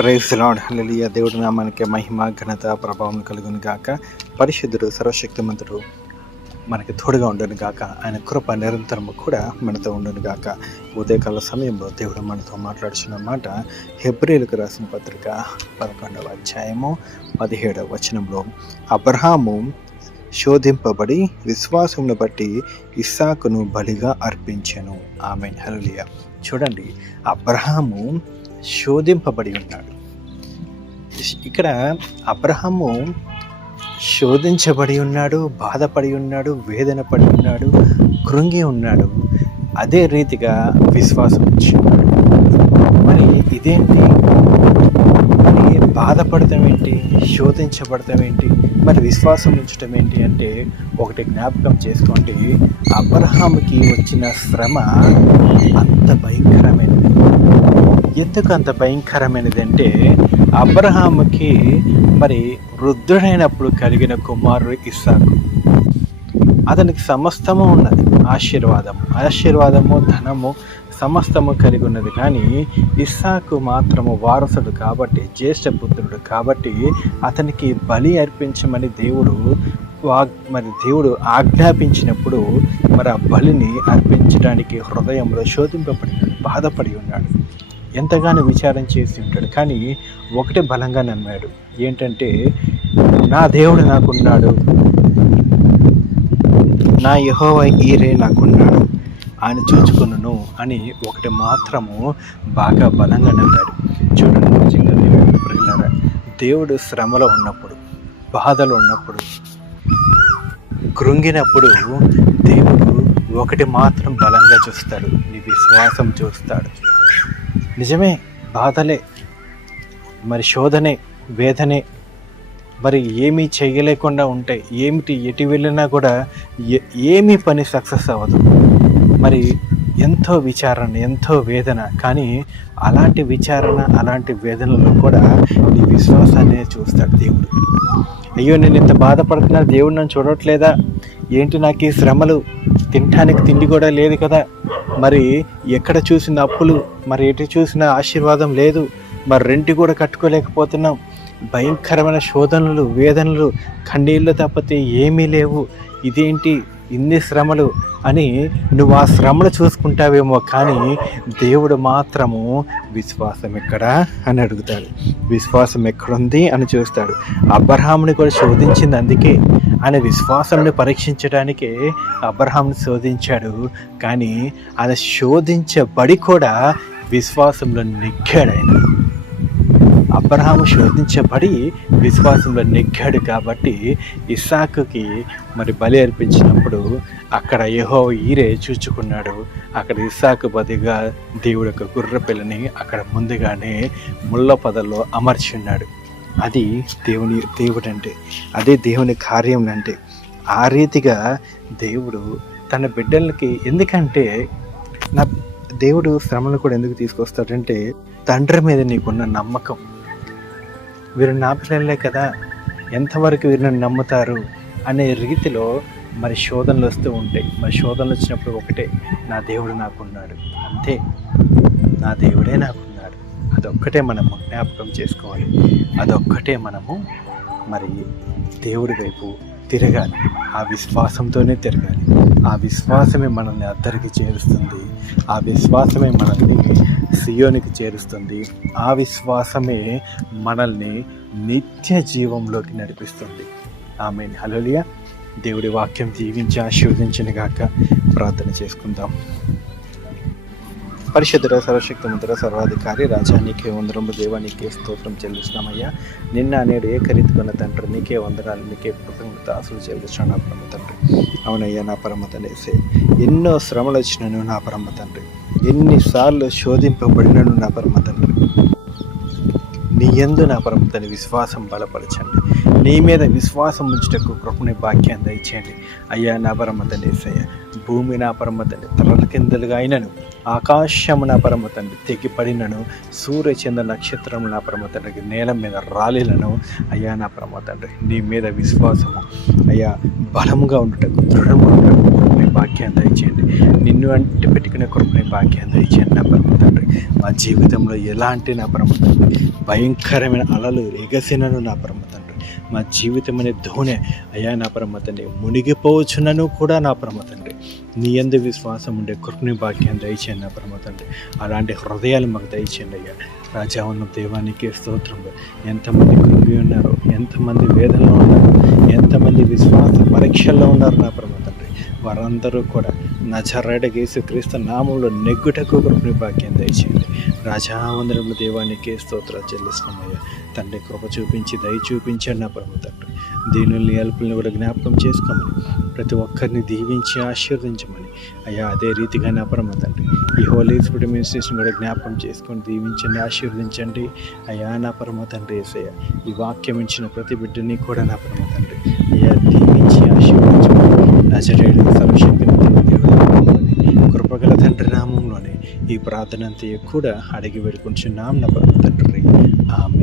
Praise lord. హల్లెలూయా. దేవుడి నామానికి మహిమ ఘనత ప్రభావం కలుగును గాక. పరిశుద్ధుడు సర్వశక్తిమంతుడు మనకి తోడుగా ఉండును గాక. ఆయన కృప నిరంతరము కూడా మనతో ఉండును గాక. ఉదయకాల సమయంలో దేవుడు మనతో మాట్లాడుచున్న మాట హెబ్రీయులకు రాసిన పత్రిక 11వ అధ్యాయము 17వ వచనంలో, అబ్రహాము శోధింపబడి విశ్వాసమును బట్టి ఇస్సాకును బలిగా అర్పించెను. ఆమేన్. హల్లెలూయా. చూడండి, అబ్రహాము శోధింపబడి ఉన్నాడు. ఇక్కడ అబ్రహాము శోధించబడి ఉన్నాడు, బాధపడి ఉన్నాడు, వేదన పడి ఉన్నాడు, కృంగి ఉన్నాడు. అదే రీతిగా విశ్వాసం ఇచ్చున్నాడు. మరి ఇదేంటి? మరి బాధపడటం ఏంటి? శోధించబడటం ఏంటి? మరి విశ్వాసం ఉంచడం ఏంటి అంటే, ఒకటి జ్ఞాపకం చేసుకోండి, అబ్రహాముకి వచ్చిన శ్రమ అంత భయంకరమైనది. ఎందుకు అంత భయంకరమైనది అంటే, అబ్రహాముకి మరి వృద్ధుడైనప్పుడు కలిగిన కుమారుడు ఇస్సాకు. అతనికి సమస్తము ఉన్నది, ఆశీర్వాదము, ధనము సమస్తము కలిగి ఉన్నది. కానీ ఇస్సాకు మాత్రము వారసుడు కాబట్టి, జ్యేష్ఠపుత్రుడు కాబట్టి అతనికి బలి అర్పించమని దేవుడు ఆజ్ఞాపించినప్పుడు మరి ఆ బలిని అర్పించడానికి హృదయంలో శోధింపబడి బాధపడి ఉన్నాడు. ఎంతగానో విచారం చేసి ఉంటాడు. కానీ ఒకటే బలంగా నమ్మాడు, ఏంటంటే నా దేవుడు నాకున్నాడు, నా యెహోవా ఈరే నాకున్నాడు, ఆయన చూచుకును అని ఒకటి మాత్రము బాగా బలంగా నమ్మాడు. చూడండి, నిజంగా దేవుడు శ్రమలో ఉన్నప్పుడు, బాధలో ఉన్నప్పుడు, కృంగినప్పుడు దేవుడు ఒకటి మాత్రం బలంగా చూస్తాడు, నీ విశ్వాసం చూస్తాడు. నిజమే, బాధలే, మరి శోధనే, వేదనే, మరి ఏమీ చేయలేకుండా ఉంటాయి. ఎటు వెళ్ళినా కూడా ఏమీ పని సక్సెస్ అవ్వదు. మరి ఎంతో విచారణ, ఎంతో వేదన. కానీ అలాంటి విచారణ, అలాంటి వేదనలో కూడా నీ విశ్వాసాన్ని చూస్తాడు దేవుడు. అయ్యో, నేను ఇంత బాధపడుతున్నా, దేవుడు నన్ను చూడట్లేదా ఏంటి? నాకు ఈ శ్రమలు, తినటానికి తిండి కూడా లేదు కదా, మరి ఎక్కడ చూసిన అప్పులు, మరి ఎటు చూసిన ఆశీర్వాదం లేదు, మరి రెంట్ కూడా కట్టుకోలేకపోతున్నాం, భయంకరమైన శోధనలు, వేదనలు, కన్నీళ్ళు తప్పితే ఏమీ లేవు, ఇదేంటి ఇన్ని శ్రమలు అని నువ్వు ఆ శ్రమలు చూసుకుంటావేమో. కానీ దేవుడు మాత్రము విశ్వాసం ఎక్కడా అని అడుగుతాడు, విశ్వాసం ఎక్కడుంది అని చూస్తాడు. అబ్రహాముని కూడా శోధించింది అందుకే, ఆయన విశ్వాసాన్ని పరీక్షించడానికే అబ్రహాముని శోధించాడు. కానీ ఆయన శోధించబడి కూడా విశ్వాసంలో నెగ్గాడు. ఆయన అబ్రహాము శోధించబడి విశ్వాసంలో నెగ్గాడు కాబట్టి ఇస్సాకుకి మరి బలి అర్పించినప్పుడు అక్కడ యెహోవా ఈరే చూచుకున్నాడు. అక్కడ ఇస్సాకు బదిగా దేవుడు యొక్క గుర్ర పిల్లని అక్కడ ముందుగానే ముళ్ళ పొదల్లో అమర్చి ఉన్నాడు. అది దేవుడు అంటే, అదే దేవుని కార్యం అంటే. ఆ రీతిగా దేవుడు తన బిడ్డలకి, ఎందుకంటే నా దేవుడు శ్రమను కూడా ఎందుకు తీసుకొస్తాడంటే, తండ్రి మీద నీకున్న నమ్మకం, వీరు నా పిల్లలే కదా, ఎంతవరకు వీరు నన్ను నమ్ముతారు అనే రీతిలో మరి శోధనలు వస్తూ ఉంటాయి. మరి శోధనలు వచ్చినప్పుడు ఒకటే, నా దేవుడు నాకున్నాడు, అంతే, నా దేవుడే నాకున్నాడు. అదొక్కటే మనము జ్ఞాపకం చేసుకోవాలి. అదొక్కటే మనము మరి దేవుడి వైపు తిరగాలి. ఆ విశ్వాసంతోనే తిరగాలి. ఆ విశ్వాసమే మనల్ని అద్దరికి చేరుస్తుంది. ఆ విశ్వాసమే మనల్ని సియోనికి చేరుస్తుంది. ఆ విశ్వాసమే మనల్ని నిత్య జీవంలోకి నడిపిస్తుంది. ఆమేన్. హల్లెలూయా. దేవుడి వాక్యం దీవించి ఆశీర్వదించును గాక. ప్రార్థన చేసుకుందాం. పరిశుద్ధుడ, సర్వశక్తిమంతుడ, సర్వాధికారి, రాజా, నీకే వందనము. దేవా, నీకే స్తోత్రం చెల్లిస్తున్నామయ్యా. నిన్న నేడు ఏకరీతికున్న తండ్రి, నీకే వందనాలు, నీకే కృతజ్ఞత ఆశలు చెల్లిస్తున్నాను నా పరమ తండ్రి. అవునయ్యా, నా పరమ తండ్రి, ఎన్నో శ్రమలు వచ్చినాను నా పరమ తండ్రి, ఎన్నిసార్లు శోధింపబడినను నా పరమ తండ్రి. నీ యందు నా పరమ తండ్రి విశ్వాసం బలపరచండి. నీ మీద విశ్వాసం ఉంచుటకు కృపని భాగ్యాన్ని దయచేయండి అయ్యా. నా పరమ తండ్రి, భూమి నా పరమ తండ్రి తలల కిందలుగా అయినను, ఆకాశము నా పరమ తండ్రి తెగిపడినను, సూర్యచంద్ర నక్షత్రం నా పరమ తండ్రికి నేల మీద రాలిలను. అయ్యా నా పరమ తండ్రి నీ మీద విశ్వాసము అయ్యా బలముగా ఉండటకు, దృఢంగా ఉండటకు కృపని భాగ్యాన్ని దయచేయండి. నిన్ను అంటే పెట్టుకునే కృపని భాగ్యాన్ని దయచేయండి నా పరమ తండ్రి. మా జీవితంలో ఎలాంటి నా పరమ తండ్రి భయంకరమైన అలలు ఎగసినను నా పరమ తండ్రి, మా జీవితం అనే ధోని అయ్యా నా పరమ తండ్రి మునిగిపోవచ్చునను కూడా నా పరమ తండ్రి నీ యందు విశ్వాసం ఉండే కృపని భాగ్యాన్ని దయచేయండి నా పరమ తండ్రి. అలాంటి హృదయాలు మాకు దయచేయండి అయ్యా. రాజా ఉన్న దేవానికి స్తోత్రంలో ఎంతమంది కృంగి ఉన్నారో, ఎంతమంది వేదనలో ఉన్నారో, ఎంతమంది విశ్వాస పరీక్షల్లో ఉన్నారు నా పరమ తండ్రి, వారందరూ కూడా నజరేయుడైన యేసుక్రీస్తు నామములో నెగ్గుటకు కృపని భాగ్యం దయచేయండి. రాజావందనముల దేవానికి స్తోత్రాలు చెల్లిస్తున్నామయ్యా. తండ్రి కృప చూపించి దయ చూపించండి నా పరమ తండ్రి. దీనుల్ని అల్పుల్ని కూడా జ్ఞాపకం చేసుకోమని, ప్రతి ఒక్కరిని దీవించి ఆశీర్వదించమని అయ్యా. అదే రీతిగా నా పరమ తండ్రి ఈ హోలీ స్పిరిట్ మినిస్ట్రీస్ని కూడా జ్ఞాపకం చేసుకొని దీవించండి, ఆశీర్వదించండి అయ్యా నా పరమ తండ్రి. యేసయ్య ఈ వాక్యం ఇచ్చిన ప్రతి బిడ్డని కూడా నా పరమ తండ్రి అయ్యా దీవించి ఆశీర్వదించమని నజరేయుడైన సర్వశక్తిమంతుడైన దేవుని నామములోనే, కృపగల తండ్రి నామంలోనే ఈ ప్రార్థన అంతా కూడా అడిగి వేడుకుంటున్నాం నా పరమ తండ్రి. ఆమేన్.